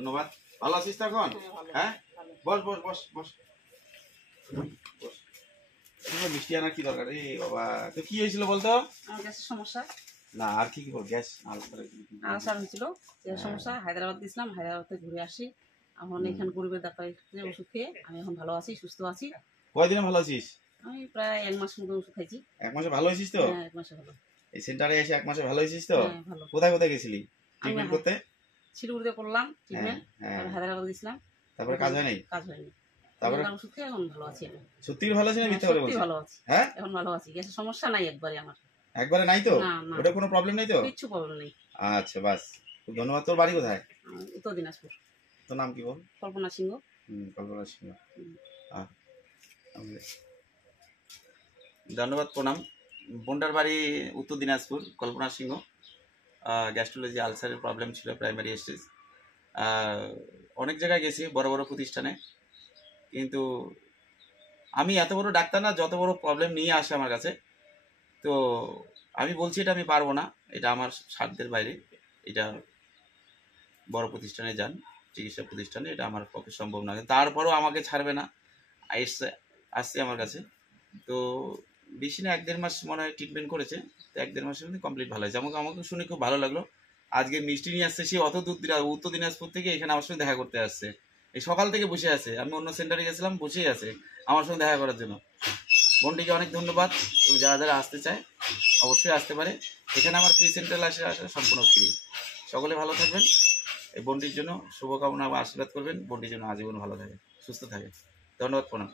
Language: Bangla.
ধন্যবাদ। ভালো আছিস তো এখন? হ্যাঁ, বস বস বস বস। মিষ্টি আনার কি দরকার? এই বাবা, তো কি হয়েছিল বলতো? আমার গ্যাসের সমস্যা। না আর কি কি বল, গ্যাস আলসার হয়েছিল, গ্যাসের সমস্যা। হায়দ্রাবাদ গেছিলাম, হায়দ্রাবাদে ঘুরে আসি। এখন এখানে গরিবের ডাক্তারের ওষুধ খেয়ে আমি এখন ভালো আছি, সুস্থ আছি। কয়দিনে ভালো আছিস? আমি প্রায় 1 মাস মতো ওষুধ খাইছি। 1 মাসে ভালো হয়েছিস তো? হ্যাঁ, 1 মাসে ভালো। এই সেন্টারে এসে 1 মাসে ভালো হয়েছিস তো? হ্যাঁ, ভালো। কোথায় কোথায় গেছিলি ট্রিটমেন্ট করতে? শিলিগুড়িতে করলাম ট্রিটমেন্ট, তারপর হায়দ্রাবাদ গেছিলাম। তারপরে কাজ হয় নাই? কাজ হয়নি। তারপরে ওষুধ খেয়ে এখন ভালো আছি আমি। সত্যি ভালো আছিস না মিথ্যা বলে বলছিস? ভালো আছি। হ্যাঁ, এখন ভালো আছি। গ্যাসের সমস্যা নাই একবারে আমার। একবারে নাই তো? না না, ওটা কোনো প্রবলেম নাই তো? কিচ্ছু প্রবলেম নেই। আচ্ছা বাস, খুব ধন্যবাদ। তোর বাড়ি কোথায়? উত্তর দিনাজপুর। তোর নাম কি বল? কল্পনা সিংহ। কল্পনা সিংহ। ধন্যবাদ, প্রণাম। বোনটার বাড়ি উত্তর দিনাজপুর, কল্পনা সিংহ। গ্যাস্ট্রোলজি আলসারের প্রবলেম ছিল, প্রাইমারি স্টেজ। অনেক জায়গায় গেছি, বড় বড় প্রতিষ্ঠানে, কিন্তু আমি এত বড় ডাক্তার না যত বড় প্রবলেম নিয়ে আসে আমার কাছে। তো আমি বলছি এটা আমি পারবো না, এটা আমার সাধ্যের বাইরে, এটা বড় প্রতিষ্ঠানে যান, চিকিৎসা প্রতিষ্ঠানে, এটা আমার পক্ষে সম্ভব না। তারপরেও আমাকে ছাড়বে না, আসছে আমার কাছে। তো বেশি না 1-1.5 মাস মনে হয় ট্রিটমেন্ট করেছে। তো 1-1.5 মাসের মধ্যে কমপ্লিট ভালো হয়েছে। আমাকে শুনে খুব ভালো লাগলো। আজকে মিষ্টি নিয়ে আসছে, সে অত দূর উত্তর দিনাজপুর থেকে এখানে আমার সঙ্গে দেখা করতে আসছে। এই সকাল থেকে বসে আছে, আমি অন্য সেন্টারে গেছিলাম, বসেই আছে আমার সঙ্গে দেখা করার জন্য। বোনটিকে অনেক ধন্যবাদ, এবং যারা যারা আসতে চায় অবশ্যই আসতে পারে। এখানে আমার ফ্রি সেন্টারে আসা সম্পূর্ণ ফ্রি। সকলে ভালো থাকবেন। এই বোনটির জন্য শুভকামনা বা আশীর্বাদ করবেন, বোনটির জন্য আজীবন ভালো থাকে, সুস্থ থাকে। ধন্যবাদ, প্রণাম।